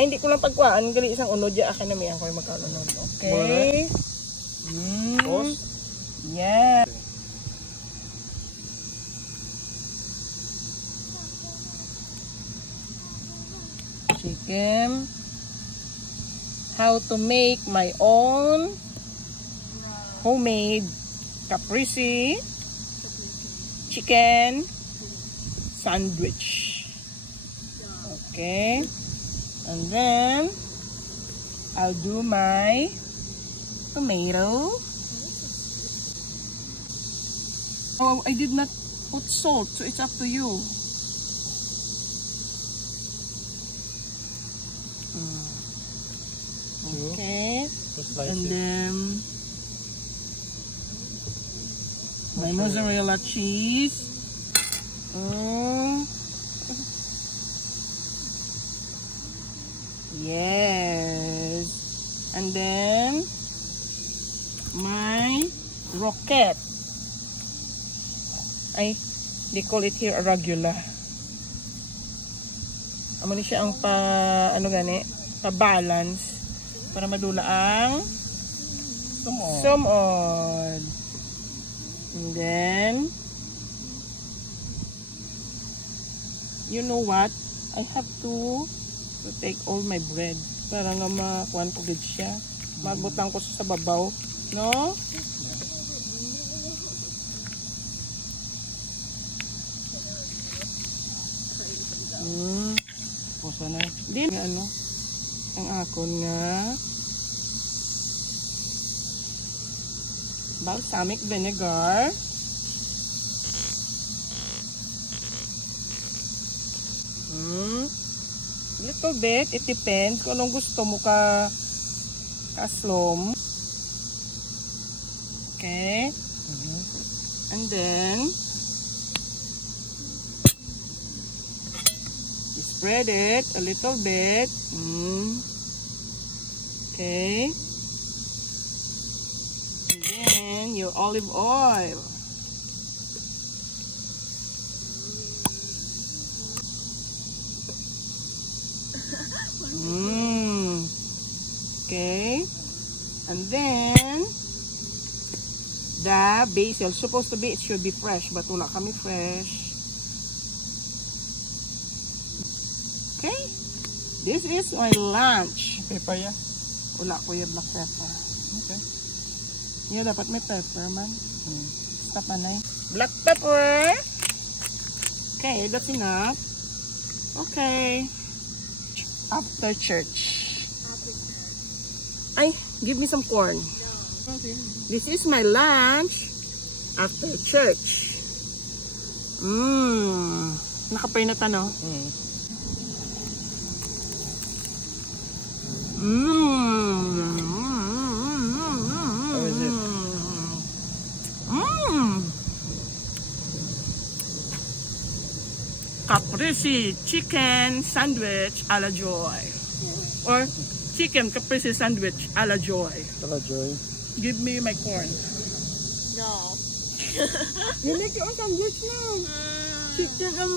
Ay, hindi ko lang pagkuhaan. Gali isang unod ya akin na may ako yung magkalunod. Okay. Yeah. Chicken. How to make my own homemade caprese chicken sandwich. Okay. And then I'll do my tomato. Oh, I did not put salt, so it's up to you. Okay. And then my mozzarella cheese. Yes. And then my rocket. Ay, they call it here arugula. Amo ni siya ang pa-balance para madula ang sumod. And then you know what? I have to take all my bread para nga makuhan ko gid siya. Magbutang ko sa babaw, no? Puso na. Din ano? Ang akon nga balsamic vinegar. Little bit. It depends kung anong gusto mo ka-aslom. Okay. And then spread it a little bit. Okay. And then your olive oil. Okay. And then the basil. Supposed to be, it should be fresh, but wala kami fresh. Okay. This is my lunch. Pepper ya? Wala ko yung black pepper. Okay. Yeah, dapat may pepper man. Stop na black pepper. Okay, that's enough. Okay. After church. Ay, give me some corn. This is my lunch after church. Nakapay na tano. How is it? Caprese chicken sandwich a la Joy. Or chicken caprese sandwich a la Joy. A la Joy. Give me my corn. No. You make your own sandwich now. Chicken.